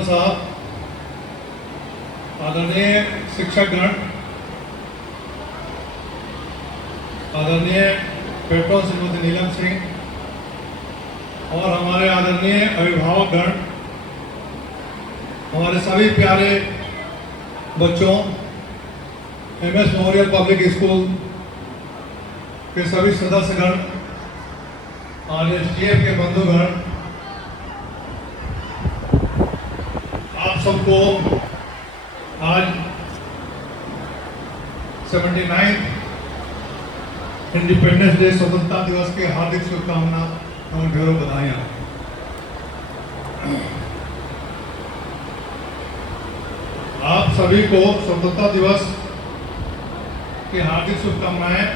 Principal साहब, आदरणीय शिक्षकगण, आदरणीय पेट्रोन श्रीमती नीलम सिंह और हमारे आदरणीय अभिभावकगण, हमारे सभी प्यारे बच्चों, एमएस मेमोरियल पब्लिक स्कूल के सभी सदस्यगण और एसटीएफ के बंधुगण, आप सबको आज 79th इंडिपेंडेंस डे स्वतंत्रता दिवस के हार्दिक शुभकामना और ढेरों बधाइयाँ। आप सभी को स्वतंत्रता दिवस की हार्दिक शुभकामनाएं।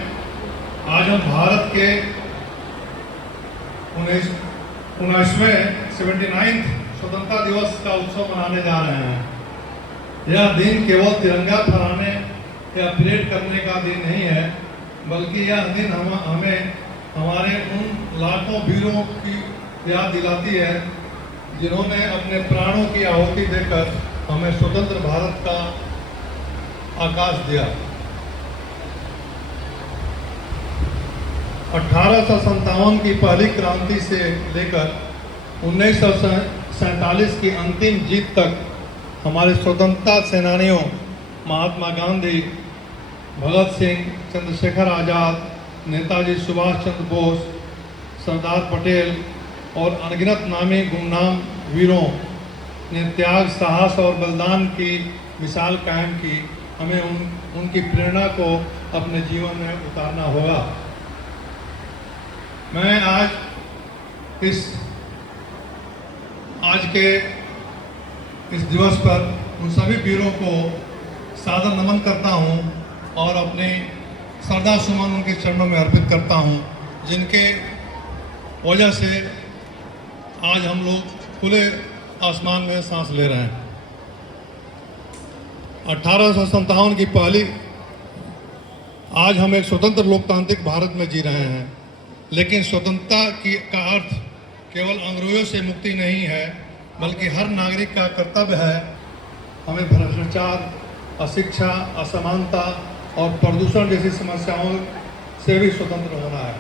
आज हम भारत के 19वें 79th स्वतंत्रता दिवस का उत्सव मनाने जा रहे हैं। यह दिन केवल तिरंगा फहराने या परेड करने का दिन नहीं है, बल्कि यह दिन हमें हमारे उन लाखों वीरों की याद दिलाती है जिन्होंने अपने प्राणों की आहुति देकर हमें स्वतंत्र भारत का आकाश दिया। 1857 की पहली क्रांति से लेकर 1947 की अंतिम जीत तक हमारे स्वतंत्रता सेनानियों महात्मा गांधी, भगत सिंह, चंद्रशेखर आज़ाद, नेताजी सुभाष चंद्र बोस, सरदार पटेल और अनगिनत नामी गुमनाम वीरों ने त्याग, साहस और बलिदान की मिसाल कायम की। हमें उनकी प्रेरणा को अपने जीवन में उतारना होगा। मैं आज के इस दिवस पर उन सभी वीरों को सादर नमन करता हूं और अपने श्रद्धा सुमन उनके चरणों में अर्पित करता हूं, जिनके वजह से आज हम लोग खुले आसमान में सांस ले रहे हैं। 1857 की पहली आज हम एक स्वतंत्र लोकतांत्रिक भारत में जी रहे हैं, लेकिन स्वतंत्रता का अर्थ केवल अंग्रेजों से मुक्ति नहीं है, बल्कि हर नागरिक का कर्तव्य है हमें भ्रष्टाचार, अशिक्षा, असमानता और प्रदूषण जैसी समस्याओं से भी स्वतंत्र होना है।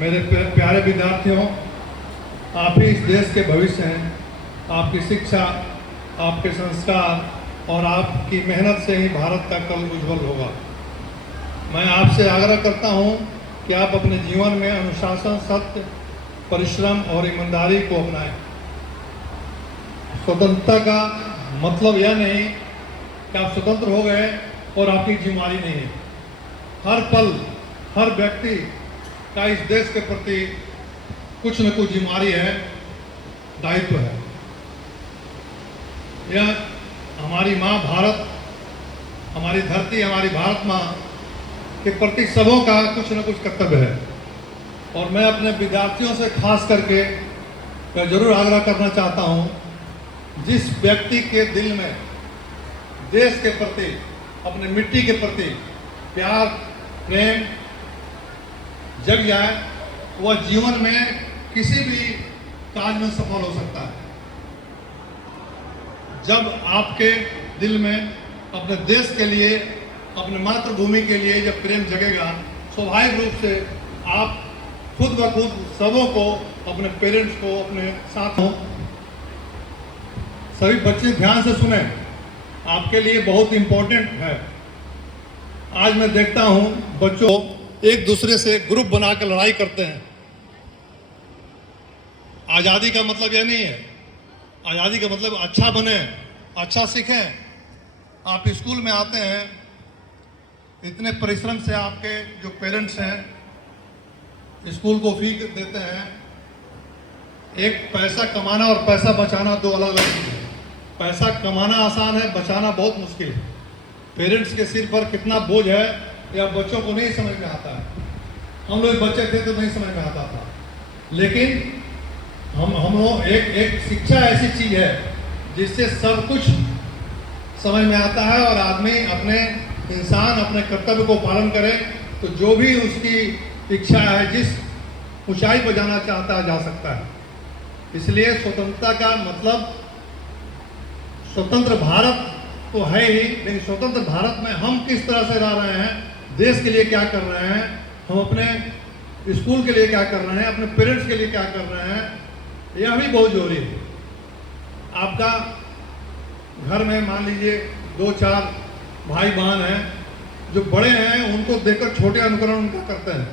मेरे प्यारे विद्यार्थियों, आप ही इस देश के भविष्य हैं। आपकी शिक्षा, आपके संस्कार और आपकी मेहनत से ही भारत का कल उज्जवल होगा। मैं आपसे आग्रह करता हूं कि आप अपने जीवन में अनुशासन, सत्य, परिश्रम और ईमानदारी को अपनाएं। स्वतंत्रता का मतलब यह नहीं कि आप स्वतंत्र हो गए और आपकी जिम्मेदारी नहीं है। हर पल, हर व्यक्ति का इस देश के प्रति कुछ न कुछ जिम्मेदारी है, दायित्व है। यह हमारी माँ भारत, हमारी धरती, हमारी भारत माँ के प्रति सबों का कुछ न कुछ कर्तव्य है। और मैं अपने विद्यार्थियों से खास करके मैं जरूर आग्रह करना चाहता हूँ, जिस व्यक्ति के दिल में देश के प्रति, अपने मिट्टी के प्रति प्यार, प्रेम जग जाए, वह जीवन में किसी भी कार्य में सफल हो सकता है। जब आपके दिल में अपने देश के लिए, अपने मातृभूमि के लिए जब प्रेम जगेगा, स्वाभाविक रूप से आप खुद ब खुद सबों को, अपने पेरेंट्स को अपने साथ हो। सभी बच्चे ध्यान से सुने, आपके लिए बहुत इम्पोर्टेंट है। आज मैं देखता हूं बच्चों एक दूसरे से ग्रुप बनाकर लड़ाई करते हैं। आज़ादी का मतलब यह नहीं है। आज़ादी का मतलब अच्छा बने, अच्छा सीखें। आप स्कूल में आते हैं, इतने परिश्रम से आपके जो पेरेंट्स हैं स्कूल को फी देते हैं। एक पैसा कमाना और पैसा बचाना दो अलग अलग चीज़ है। पैसा कमाना आसान है, बचाना बहुत मुश्किल है। पेरेंट्स के सिर पर कितना बोझ है या बच्चों को नहीं समझ में आता है। हम लोग बच्चे थे तो नहीं समझ में आता था, लेकिन हम लोग एक शिक्षा ऐसी चीज़ है जिससे सब कुछ समझ में आता है और आदमी इंसान अपने कर्तव्य को पालन करे तो जो भी उसकी इच्छा है, जिस ऊंचाई पर जाना चाहता है, जा सकता है। इसलिए स्वतंत्रता का मतलब स्वतंत्र भारत तो है ही, लेकिन स्वतंत्र भारत में हम किस तरह से रह रहे हैं, देश के लिए क्या कर रहे हैं, हम अपने स्कूल के लिए क्या कर रहे हैं, अपने पेरेंट्स के लिए क्या कर रहे हैं, यह भी बहुत जरूरी है। आपका घर में मान लीजिए 2-4 भाई बहन हैं, जो बड़े हैं उनको देखकर छोटे अनुकरण उनका करते हैं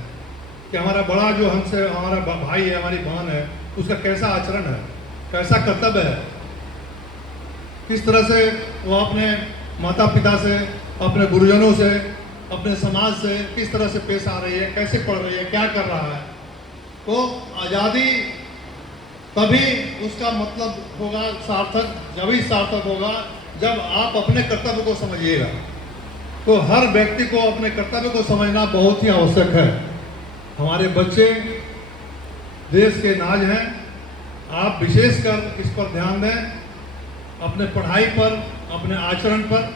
कि हमारा बड़ा जो हमसे, हमारा भाई है, हमारी बहन है, उसका कैसा आचरण है, कैसा कर्तव्य है, किस तरह से वो अपने माता पिता से, अपने गुरुजनों से, अपने समाज से किस तरह से पेश आ रही है, कैसे पढ़ रही है, क्या कर रहा है। तो आज़ादी तभी उसका मतलब होगा सार्थक, जब ही सार्थक होगा जब आप अपने कर्तव्य को समझिएगा। तो हर व्यक्ति को अपने कर्तव्य को समझना बहुत ही आवश्यक है। हमारे बच्चे देश के नाज हैं, आप विशेषकर इस पर ध्यान दें, अपने पढ़ाई पर, अपने आचरण पर।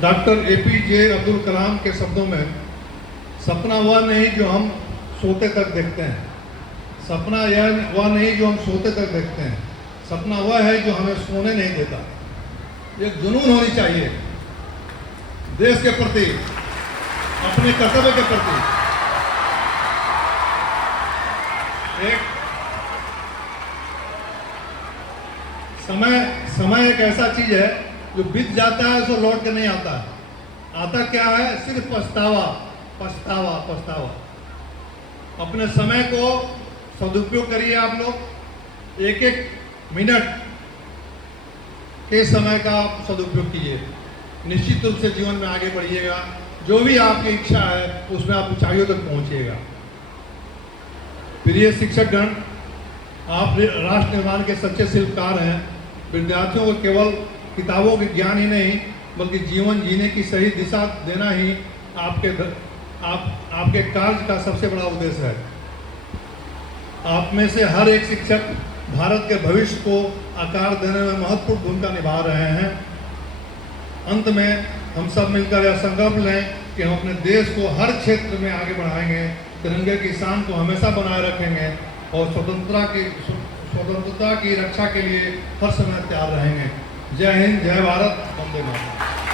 डॉक्टर APJ अब्दुल कलाम के शब्दों में, सपना वह नहीं जो हम सोते तक देखते हैं, सपना यह वह नहीं जो हम सोते तक देखते हैं, सपना वह है जो हमें सोने नहीं देता। एक जुनून होनी चाहिए देश के प्रति, अपने कर्तव्य के प्रति। एक समय एक ऐसा चीज है जो बीत जाता है, उसको लौट के नहीं आता है। आता क्या है? सिर्फ पछतावा, पछतावा, पछतावा। अपने समय को सदुपयोग करिए आप लोग, एक एक मिनट के समय का आप सदुपयोग कीजिए, निश्चित रूप से जीवन में आगे बढ़िएगा। जो भी आपकी इच्छा है उसमें आप ऊंचाइयों तक पहुंचिएगा। प्रिय शिक्षकगण, आप राष्ट्र निर्माण के सच्चे शिल्पकार हैं। विद्यार्थियों को केवल किताबों के ज्ञान ही नहीं बल्कि जीवन जीने की सही दिशा देना ही आपके कार्य का सबसे बड़ा उद्देश्य है। आप में से हर एक शिक्षक भारत के भविष्य को आकार देने में महत्वपूर्ण भूमिका निभा रहे हैं। अंत में हम सब मिलकर यह संकल्प लें कि हम अपने देश को हर क्षेत्र में आगे बढ़ाएंगे, तिरंगे की शान को हमेशा बनाए रखेंगे और स्वतंत्रता की रक्षा के लिए हर समय तैयार रहेंगे। जय हिंद, जय भारत, वंदे मातरम।